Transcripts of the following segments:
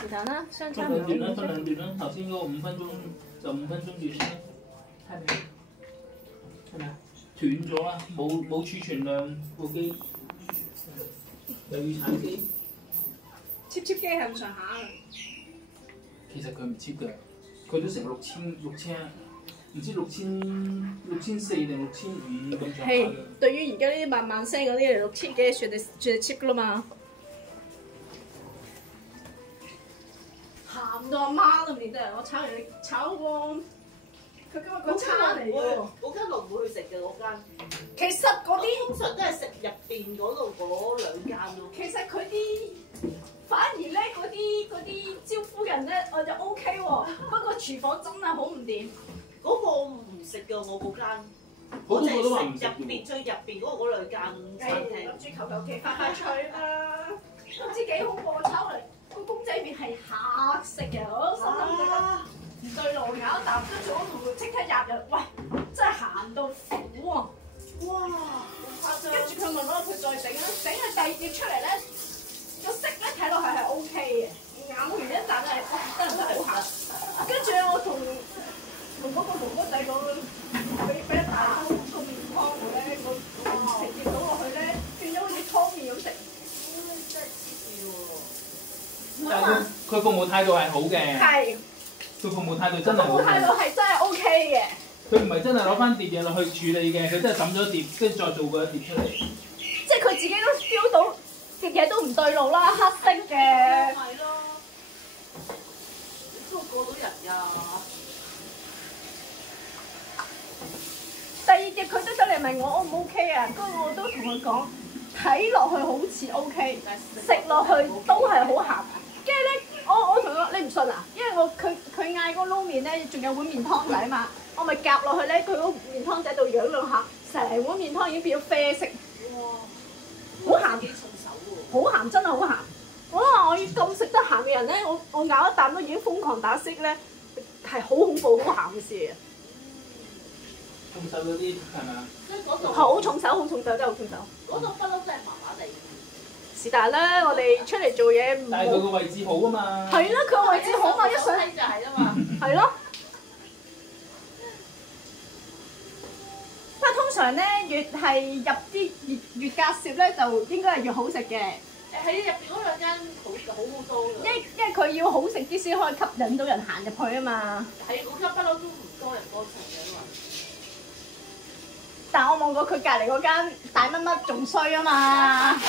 是但啦，相差唔分兩段啦，遠分兩段啦。頭先嗰個5分鐘就5分鐘段先啦，睇唔睇？係咪啊？斷咗啊！冇儲存量部機，又要鏟機。接機係咁上下啊！其實佢唔 cheap 嘅，佢都成6000，唔知6400定6500咁上下係嘅。對於而家呢啲慢慢聲嗰啲6000幾，絕對 cheap 噶啦嘛。鹹到阿媽都唔認得，我炒完你炒過，佢今日個叉嚟喎。嗰間我唔會去食嘅嗰間。其實嗰啲通常都係食入邊嗰度嗰兩間咯。其實佢啲反而咧嗰啲招呼人咧，我就 O K 喎。不過廚房真係好唔掂。嗰個我唔食嘅我嗰間。好多個都話唔食入邊最入邊嗰兩間餐廳。諗住求其快快脆啦，都唔知幾恐怖，炒嚟個公仔麵係黑色嘅，我都心諗唔對路，咬一啖，跟住我同佢即刻入入，喂，真係鹹到苦喎！哇，好誇張！跟住佢問我，佢再整啦，整佢第二碟出嚟咧，個色咧睇落係 O K 嘅，咬完一啖係真係好鹹。跟住我同嗰個哥哥仔講，俾一大煲個麵湯我咧，我直接倒落去咧，變咗好似湯麵咁食。真係黐線喎！但係佢服務態度係好嘅，係，佢服務態度真係好服務態度嘅。係真係 O K 嘅。佢唔係真係攞翻碟嘢落去處理嘅，佢真係抌咗碟，跟住再做過一碟出嚟。即係佢自己都 feel 到碟嘢都唔對路啦，黑色嘅。係咯，你都過到人㗎。第二碟佢都得嚟問我 O 唔 OK 啊，跟住我都同佢講，睇落去好似 OK，食落去都係好鹹。跟住咧，我同佢講你唔信啊？因為佢嗌嗰個撈麵咧，仲有碗麵湯仔嘛，我咪夾落去咧，佢嗰麵湯仔度揚兩下，成碗麵湯已經變咗啡色，哇！好鹹，幾重手喎。好鹹，真係好鹹。我話我要咁食得鹹嘅人咧，我咬一啖都已經瘋狂打嗝咧，係好恐怖、好鹹嘅事啊！重手嗰啲係咪啊？所以嗰度好重手，好重手，真係好重手。嗰度不嬲真係麻麻地。是但啦，我哋出嚟做嘢唔但係佢個位置好啊嘛。係啦，佢個位置好嘛，一上就係啊嘛。係咯。不過通常咧，越係入啲越隔涉咧，就應該係越好食嘅。喺入邊嗰兩間好好多㗎。因為佢要好食啲先可以吸引到人行入去啊嘛。係嗰間不嬲都唔多人幫襯嘅嘛。但我望過佢隔離嗰間大乜乜仲衰啊嘛。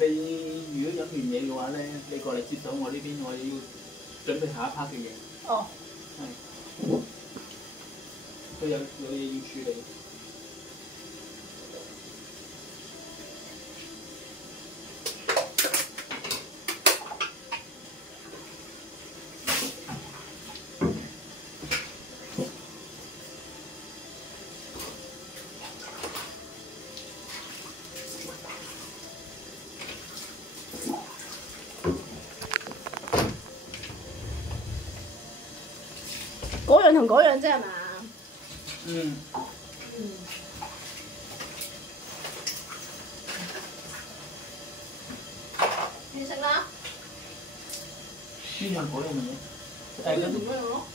你如果飲完嘢嘅話咧，你過嚟接手我呢邊，我要準備下一 part 嘅嘢。哦。係。佢有嘢要處理。嗰樣同嗰樣啫係嘛？嗯。完成啦。邊樣嗰樣嘢？嗰啲樣咯。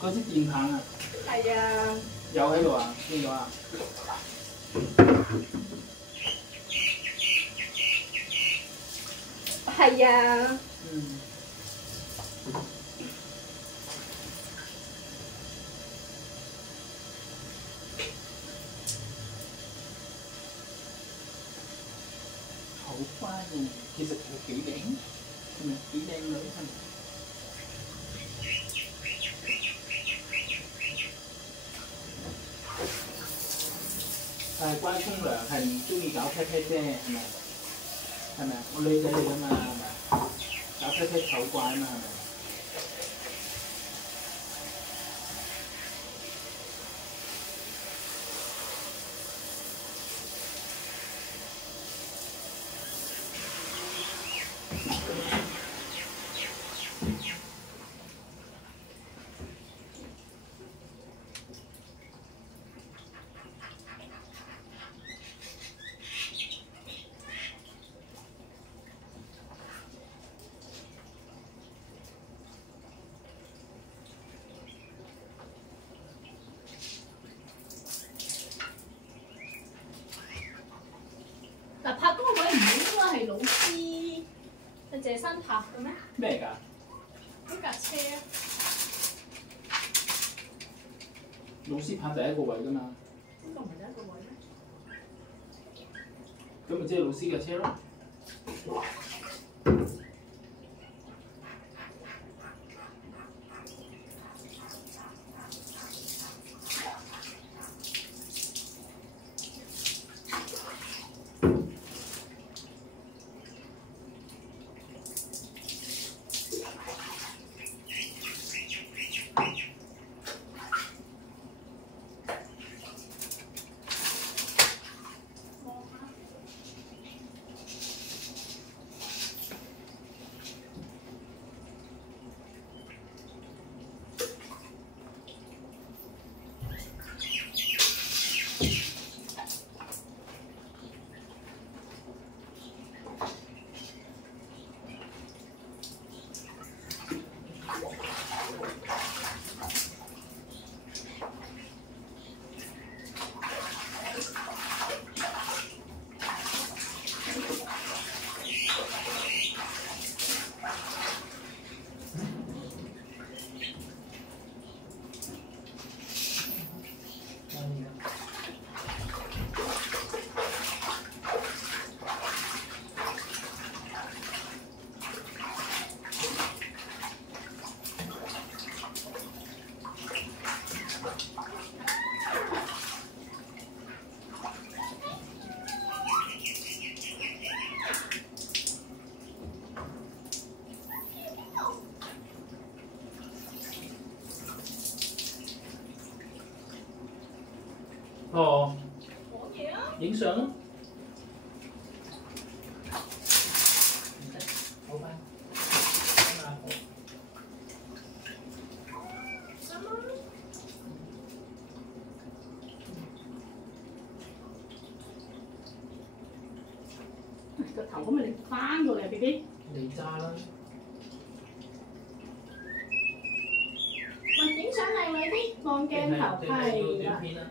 嗰支電棒啊。係啊。有喺度啊？邊度啊？係啊。嗯。好乖喎，其實佢幾靚，幾靚女係咪？係乖沖涼，係唔中意搞 pat pat 啫，係咪？係咪啊？我女仔嚟㗎嘛，係咪？搞 pat pat 醜怪啊嘛，係咪？嗱，拍嗰個位唔係應該係老師係謝生拍嘅咩？咩㗎？嗰架車啊，老師拍第一個位㗎嘛，呢個唔係第一個位咩？咁咪即係老師嘅車咯。哦，講嘢啊！影相咯。好快，啱啦，好。個頭咁咪你翻過嚟，B B。你揸啦。喂，影相靚女啲，望鏡頭係啦。短片啦。